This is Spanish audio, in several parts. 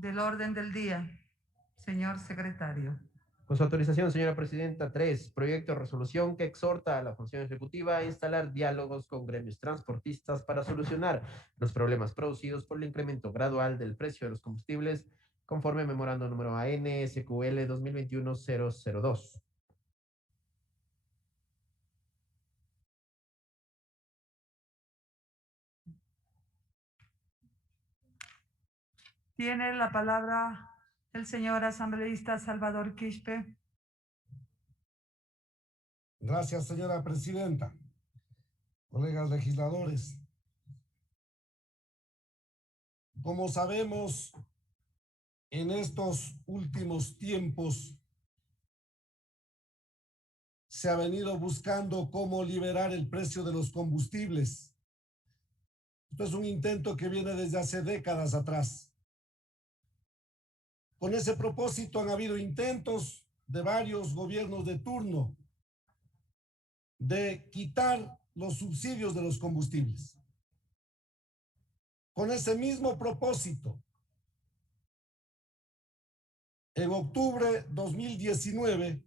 del orden del día. Señor secretario. Con su autorización, señora presidenta, 3. Proyecto de resolución que exhorta a la función ejecutiva a instalar diálogos con gremios transportistas para solucionar los problemas producidos por el incremento gradual del precio de los combustibles conforme a memorando número AN-SQL 2021-002. Tiene la palabra el señor asambleísta Salvador Quispe. Gracias, señora presidenta. Colegas legisladores, como sabemos, en estos últimos tiempos se ha venido buscando cómo liberar el precio de los combustibles. Esto es un intento que viene desde hace décadas atrás. Con ese propósito han habido intentos de varios gobiernos de turno de quitar los subsidios de los combustibles. Con ese mismo propósito, en octubre 2019,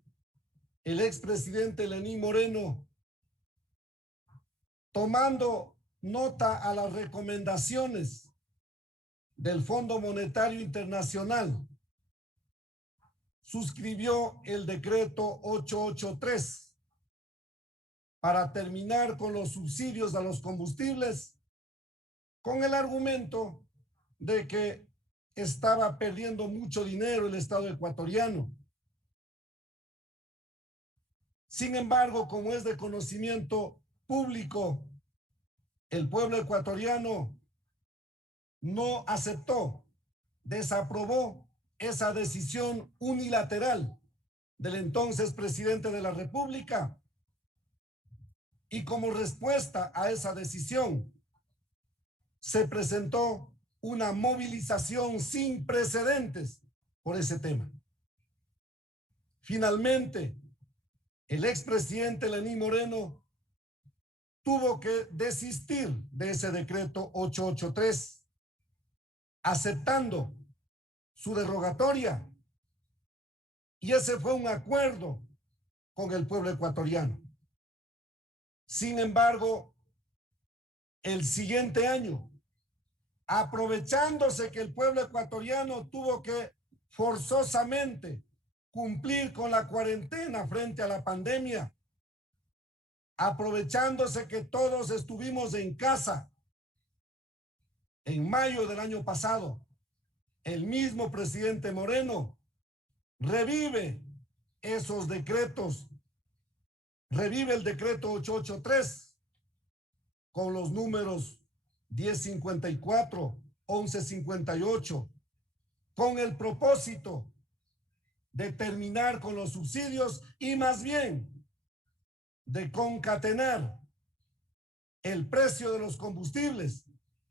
el expresidente Lenín Moreno, tomando nota a las recomendaciones del Fondo Monetario Internacional, suscribió el decreto 883 para terminar con los subsidios a los combustibles, con el argumento de que estaba perdiendo mucho dinero el Estado ecuatoriano. Sin embargo, como es de conocimiento público, el pueblo ecuatoriano no aceptó, desaprobó esa decisión unilateral del entonces presidente de la República, y como respuesta a esa decisión se presentó una movilización sin precedentes por ese tema. Finalmente, el expresidente Lenín Moreno tuvo que desistir de ese decreto 883, aceptando su derogatoria, y ese fue un acuerdo con el pueblo ecuatoriano. Sin embargo, el siguiente año, aprovechándose que el pueblo ecuatoriano tuvo que forzosamente cumplir con la cuarentena frente a la pandemia, aprovechándose que todos estuvimos en casa, en mayo del año pasado, el mismo presidente Moreno revive esos decretos, revive el decreto 883 con los números 1054, 1158, con el propósito de terminar con los subsidios y más bien de concatenar el precio de los combustibles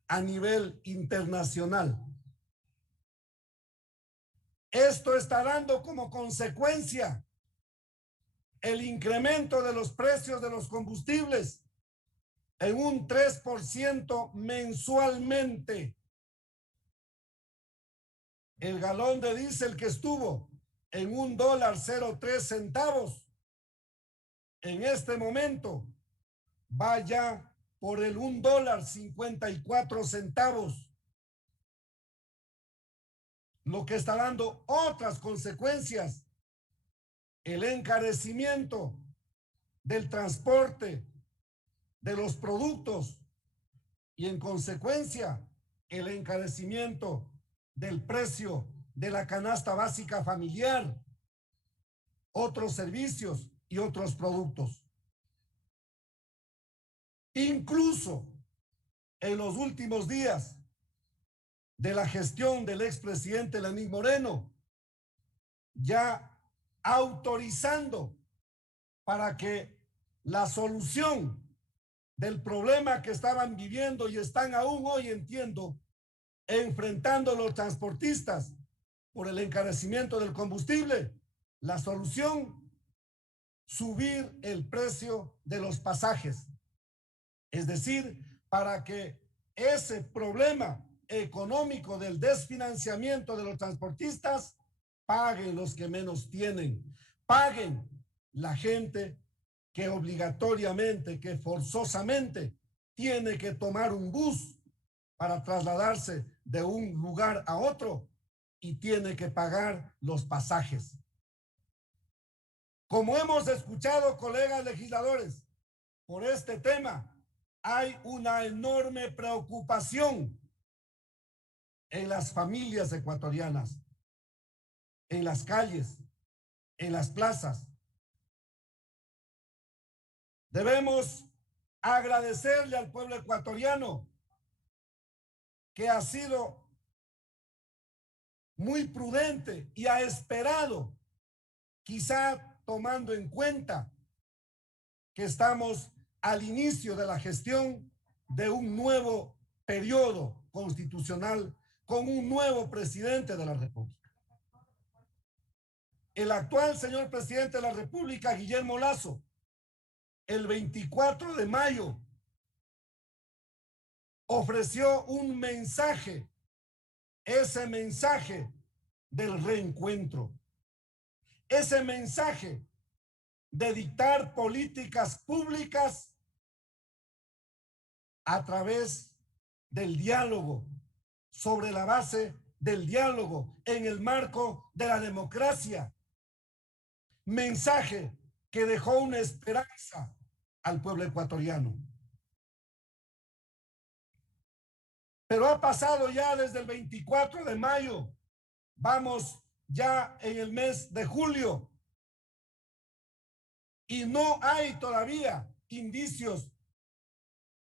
a nivel internacional. Esto está dando como consecuencia el incremento de los precios de los combustibles en un 3% mensualmente. El galón de diésel que estuvo en $1.03, en este momento va ya por el $1.54, lo que está dando otras consecuencias: el encarecimiento del transporte de los productos y en consecuencia el encarecimiento del precio de la canasta básica familiar, otros servicios y otros productos. Incluso en los últimos días de la gestión del expresidente Lenín Moreno, ya autorizando para que la solución del problema que estaban viviendo y están aún hoy, entiendo, enfrentando los transportistas por el encarecimiento del combustible, la solución: subir el precio de los pasajes. Es decir, para que ese problema económico del desfinanciamiento de los transportistas, paguen los que menos tienen, paguen la gente que obligatoriamente, que forzosamente tiene que tomar un bus para trasladarse de un lugar a otro y tiene que pagar los pasajes. Como hemos escuchado, colegas legisladores, por este tema hay una enorme preocupación en las familias ecuatorianas, en las calles, en las plazas. Debemos agradecerle al pueblo ecuatoriano que ha sido muy prudente y ha esperado, quizá tomando en cuenta que estamos al inicio de la gestión de un nuevo periodo constitucional con un nuevo presidente de la República. El actual señor presidente de la República, Guillermo Lasso, el 24 de mayo ofreció un mensaje, ese mensaje del reencuentro, ese mensaje de dictar políticas públicas a través del diálogo, sobre la base del diálogo, en el marco de la democracia. Mensaje que dejó una esperanza al pueblo ecuatoriano. Pero ha pasado ya desde el 24 de mayo, vamos ya en el mes de julio, y no hay todavía indicios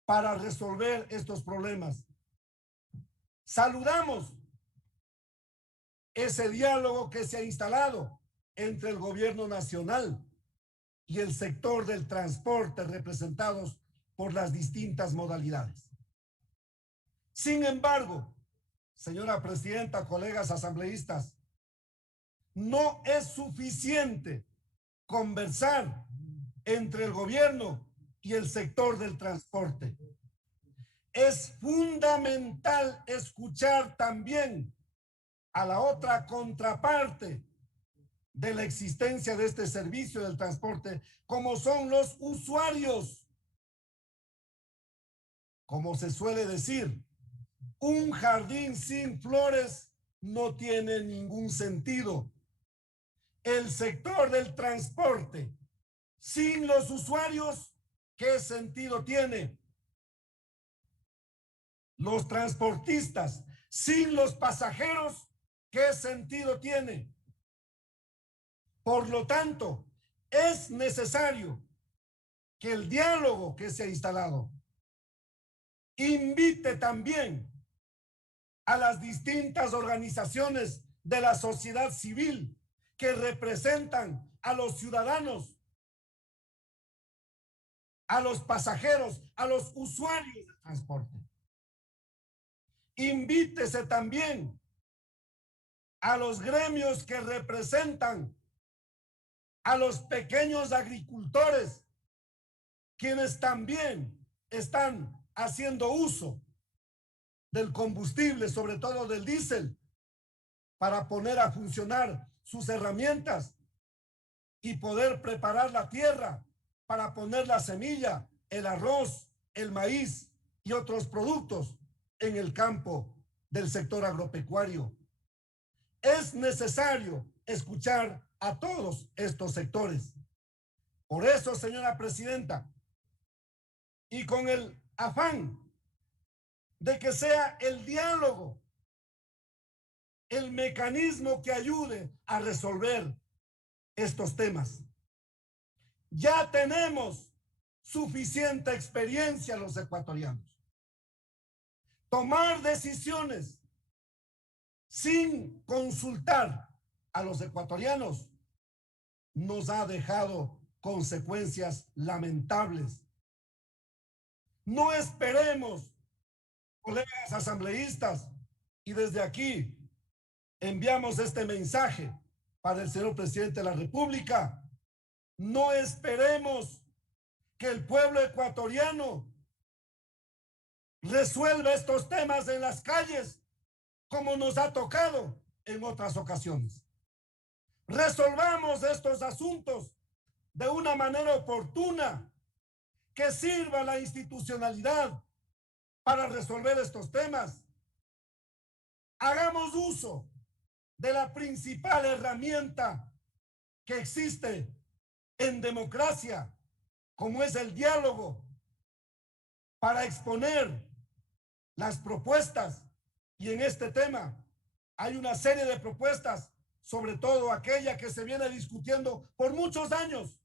para resolver estos problemas. Saludamos ese diálogo que se ha instalado entre el gobierno nacional y el sector del transporte representados por las distintas modalidades. Sin embargo, señora presidenta, colegas asambleístas, no es suficiente conversar entre el gobierno y el sector del transporte. Es fundamental escuchar también a la otra contraparte de la existencia de este servicio del transporte, como son los usuarios. Como se suele decir, un jardín sin flores no tiene ningún sentido. El sector del transporte sin los usuarios, ¿qué sentido tiene? Los transportistas sin los pasajeros, ¿qué sentido tiene? Por lo tanto, es necesario que el diálogo que se ha instalado invite también a las distintas organizaciones de la sociedad civil que representan a los ciudadanos, a los pasajeros, a los usuarios del transporte. Invítese también a los gremios que representan a los pequeños agricultores, quienes también están haciendo uso del combustible, sobre todo del diésel, para poner a funcionar sus herramientas y poder preparar la tierra para poner la semilla, el arroz, el maíz y otros productos en el campo del sector agropecuario. Es necesario escuchar a todos estos sectores. Por eso, señora presidenta, y con el afán de que sea el diálogo el mecanismo que ayude a resolver estos temas. Ya tenemos suficiente experiencia los ecuatorianos. Tomar decisiones sin consultar a los ecuatorianos nos ha dejado consecuencias lamentables. No esperemos, colegas asambleístas, y desde aquí enviamos este mensaje para el señor presidente de la República. No esperemos que el pueblo ecuatoriano resuelva estos temas en las calles, como nos ha tocado en otras ocasiones. Resolvamos estos asuntos de una manera oportuna, que sirva la institucionalidad para resolver estos temas. Hagamos uso de la principal herramienta que existe en democracia, como es el diálogo, para exponer las propuestas. Y en este tema hay una serie de propuestas, sobre todo aquella que se viene discutiendo por muchos años,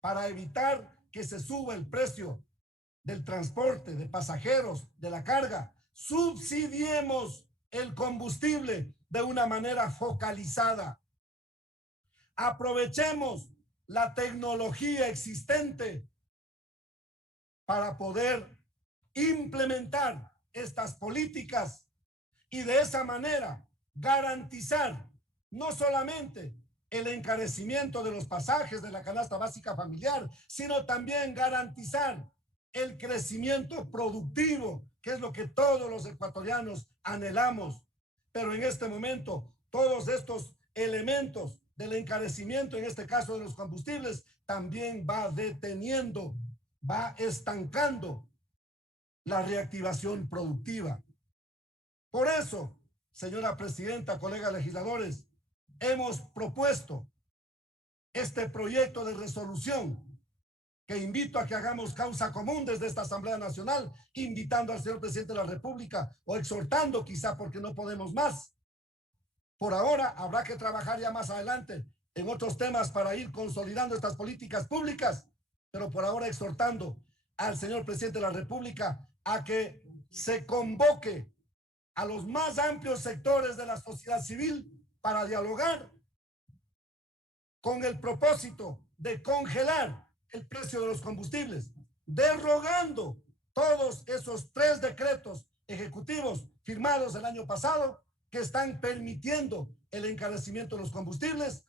para evitar que se suba el precio del transporte de pasajeros, de la carga. Subsidiemos el combustible de una manera focalizada. Aprovechemos la tecnología existente para poder implementar estas políticas y de esa manera garantizar no solamente el encarecimiento de los pasajes de la canasta básica familiar, sino también garantizar el crecimiento productivo, que es lo que todos los ecuatorianos anhelamos. Pero en este momento, todos estos elementos del encarecimiento, en este caso de los combustibles, también va deteniendo, va estancando la reactivación productiva. Por eso, señora presidenta, colegas legisladores, hemos propuesto este proyecto de resolución que invito a que hagamos causa común desde esta Asamblea Nacional, invitando al señor presidente de la República o exhortando quizá porque no podemos más. Por ahora habrá que trabajar ya más adelante en otros temas para ir consolidando estas políticas públicas, pero por ahora exhortando al señor presidente de la República a que se convoque a los más amplios sectores de la sociedad civil para dialogar con el propósito de congelar el precio de los combustibles, derogando todos esos 3 decretos ejecutivos firmados el año pasado que están permitiendo el encarecimiento de los combustibles.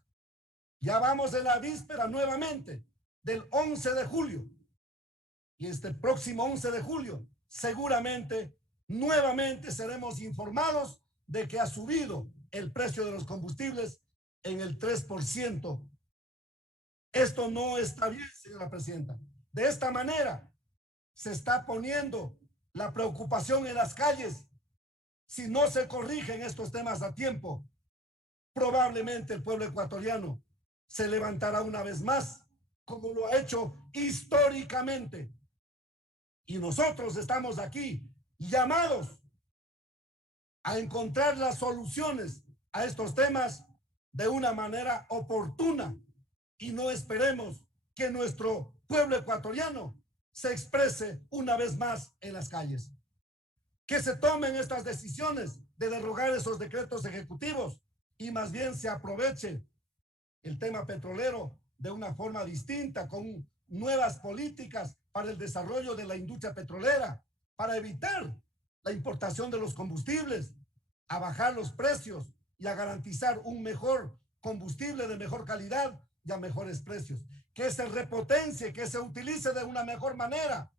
Ya vamos en la víspera nuevamente del 11 de julio y este próximo 11 de julio seguramente nuevamente seremos informados de que ha subido el precio de los combustibles en el 3%. Esto no está bien, señora presidenta. De esta manera se está poniendo la preocupación en las calles. Si no se corrigen estos temas a tiempo, probablemente el pueblo ecuatoriano se levantará una vez más, como lo ha hecho históricamente. Y nosotros estamos aquí llamados a encontrar las soluciones a estos temas de una manera oportuna y no esperemos que nuestro pueblo ecuatoriano se exprese una vez más en las calles. Que se tomen estas decisiones de derogar esos decretos ejecutivos y más bien se aproveche el tema petrolero de una forma distinta, con nuevas políticas para el desarrollo de la industria petrolera, para evitar la importación de los combustibles, a bajar los precios y a garantizar un mejor combustible de mejor calidad y a mejores precios. Que se repotencie, que se utilice de una mejor manera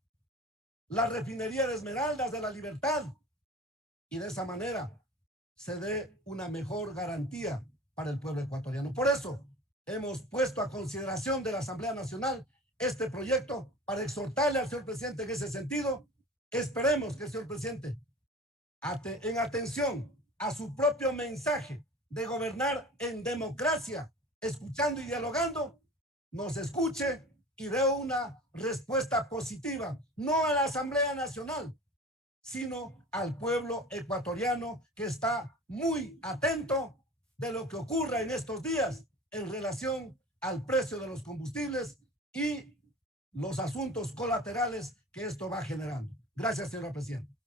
la refinería de Esmeraldas, de La Libertad, y de esa manera se dé una mejor garantía para el pueblo ecuatoriano. Por eso hemos puesto a consideración de la Asamblea Nacional este proyecto para exhortarle al señor presidente en ese sentido. Esperemos que el señor presidente, en atención a su propio mensaje de gobernar en democracia, escuchando y dialogando, nos escuche y dé una respuesta positiva, no a la Asamblea Nacional, sino al pueblo ecuatoriano que está muy atento de lo que ocurra en estos días en relación al precio de los combustibles y los asuntos colaterales que esto va generando. Gracias, señora presidenta.